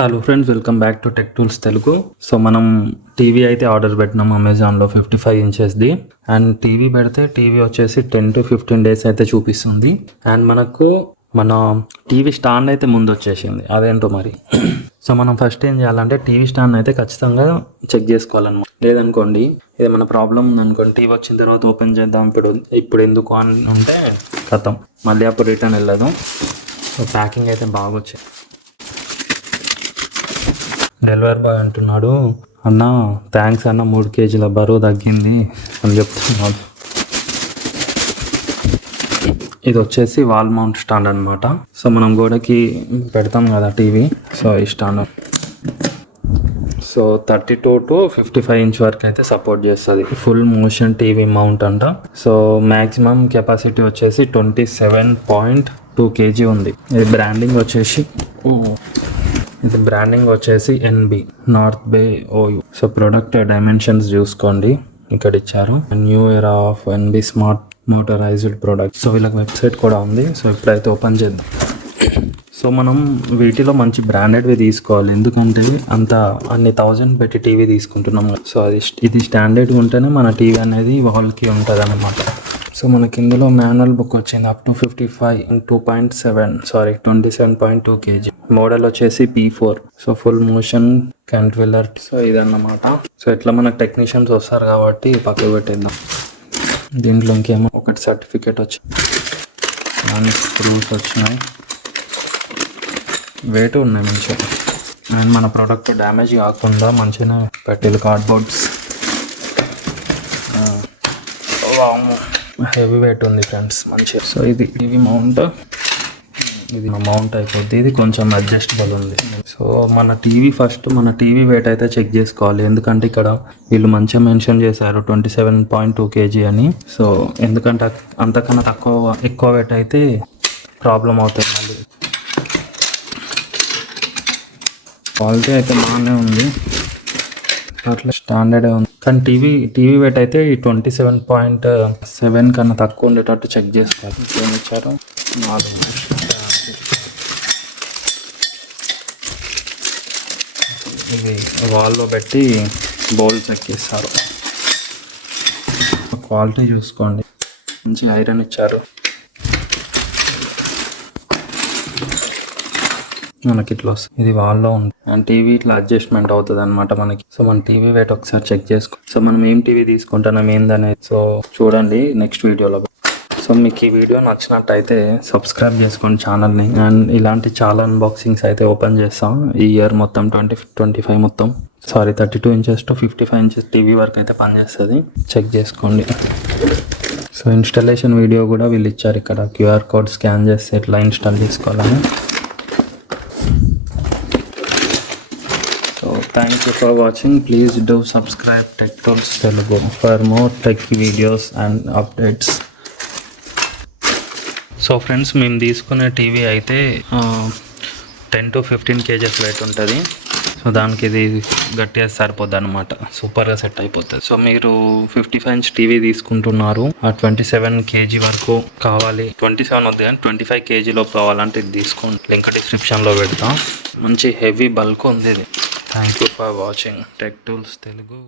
Hello friends, welcome back to tech tools Telugu. So మనం TV అయితే order పెట్టినాం అమెజాన్లో 55 ఇంచెస్ది. అండ్ టీవీ పెడితే టీవీ వచ్చేసి 10 to 15 days అయితే చూపిస్తుంది. అండ్ మనకు మన టీవీ స్టాండ్ అయితే ముందు వచ్చేసింది, అదేంటో మరి. సో మనం ఫస్ట్ ఏం చేయాలంటే టీవీ స్టాండ్ అయితే ఖచ్చితంగా చెక్ చేసుకోవాలన్నమాట. లేదనుకోండి ఏదైనా ప్రాబ్లం ఉందనుకోండి, టీవీ వచ్చిన తర్వాత ఓపెన్ చేద్దాం ఇప్పుడు ఎందుకు అని ఉంటే కథం, మళ్ళీ అప్పుడు రిటర్న్ వెళ్ళదు. సో ప్యాకింగ్ అయితే బాగా వచ్చింది. డెలివరీ బాయ్ అంటున్నాడు, అన్న థ్యాంక్స్ అన్న 3 kg బరువు తగ్గింది అని చెప్తున్నాడు. ఇది వచ్చేసి వాల్ మౌంట్ స్టాండ్ అనమాట. సో మనం గోడకి పెడతాం కదా టీవీ, సో ఈ స్టాండ్ సో 32 to 55 ఇంచ్ వరకు అయితే సపోర్ట్ చేస్తుంది. ఫుల్ మోషన్ టీవీ మౌంట్ అంట. సో మ్యాక్సిమం కెపాసిటీ వచ్చేసి 27.2 kg ఉంది. ఇది బ్రాండింగ్ వచ్చేసి NB నార్త్ బే OU. సో ప్రొడక్ట్ డైమెన్షన్స్ చూసుకోండి, ఇక్కడ ఇచ్చారు. New era of NB smart motorised product. So వీళ్ళకి వెబ్సైట్ కూడా ఉంది. సో ఇప్పుడైతే ఓపెన్ చేద్దాం. సో మనం వీటిలో మంచి బ్రాండెడ్వి తీసుకోవాలి, ఎందుకంటే అన్ని 1000 పెట్టి టీవీ తీసుకుంటున్నాం. సో ఇది స్టాండర్డ్గా ఉంటేనే మన టీవీ అనేది వాల్కి ఉంటుంది అన్నమాట. సో మనకి ఇందులో మాన్యువల్ బుక్ వచ్చింది అప్ టు 27.2 kg. మోడల్ వచ్చేసి P4. So full motion controller. So ఇదన్నమాట. సో ఇట్లా మనకు టెక్నీషియన్స్ వస్తారు కాబట్టి పక్కకు పెట్టేద్దాం. దీంట్లో ఇంకేమో ఒకటి సర్టిఫికేట్ వచ్చింది, దానికి ప్రూఫ్స్ వచ్చినాయి, వెయిట్ ఉన్నాయి మంచిగా. అండ్ మన ప్రోడక్ట్ డ్యామేజ్ కాకుండా మంచిగా పెట్టేది. కార్డ్బోర్డ్స్ హెవీ వెయిట్ ఉంది ఫ్రెండ్స్, మంచిగా. సో ఇది టీవీ మౌంట్, ఇది మౌంట్ అయిపోద్ది. ఇది కొంచెం అడ్జస్టబుల్ ఉంది. సో మన టీవీ వెయిట్ అయితే చెక్ చేసుకోవాలి, ఎందుకంటే ఇక్కడ వీళ్ళు మంచిగా మెన్షన్ చేశారు 27.2 kg అని. సో ఎందుకంటే అంతకన్నా ఎక్కువ వెయిట్ అయితే ప్రాబ్లం అవుతుంది మళ్ళీ. క్వాలిటీ అయితే బాగానే ఉంది, అట్లా స్టాండర్డే ఉంది. కానీ టీవీ వెయిట్ అయితే ఈ 27.7 కన్నా తక్కువ ఉండేటట్టు చెక్ చేసుకోవాలి. ఏమి ఇచ్చారు, 4 ఇది వాల్లో పెట్టి బౌల్స్ ఎక్కిస్తారు. క్వాలిటీ చూసుకోండి, మంచి ఐరన్ ఇచ్చారు. మనకి ఇట్లా వస్తుంది, ఇది వాల్లో ఉంది. అండ్ టీవీ ఇట్లా అడ్జస్ట్మెంట్ అవుతుంది అనమాట మనకి. సో మన టీవీ వెయిట్ ఒకసారి చెక్ చేసుకో. సో మనం ఏం టీవీ తీసుకుంటున్నాం ఏందనేది సో చూడండి నెక్స్ట్ వీడియోలో. సో మీకు ఈ వీడియో నచ్చినట్టయితే సబ్స్క్రైబ్ చేసుకోండి ఛానల్ని. అండ్ ఇలాంటి చాలా అన్బాక్సింగ్స్ అయితే ఓపెన్ చేస్తాం ఈ ఇయర్ మొత్తం. 32 inches to 55 inches టీవీ వరకు అయితే పనిచేస్తుంది, చెక్ చేసుకోండి. సో ఇన్స్టాలేషన్ వీడియో కూడా వీళ్ళు ఇచ్చారు ఇక్కడ, QR కోడ్ స్కాన్ చేస్తే ఎట్లా ఇన్స్టాల్ చేసుకోవాలని. So thank you for watching. Please do subscribe tech tools Telugu for more tech videos and updates. So friends, మేము తీసుకునే టీవీ అయితే 10 to 15 kg వెయిట్ ఉంటుంది. సో దానికి ఇది గట్టిగా సరిపోద్ది అనమాట, సూపర్గా సెట్ అయిపోతుంది. సో మీరు 55 inch టీవీ తీసుకుంటున్నారు, 27 kg వరకు కావాలి, 27 వద్దు కానీ 25 kg లోపు కావాలంటే ఇది తీసుకోండి. లింక్ డిస్క్రిప్షన్లో పెడతాం. మంచి హెవీ బల్క్ ఉంది ఇది. Thank you for watching tech tools Telugu.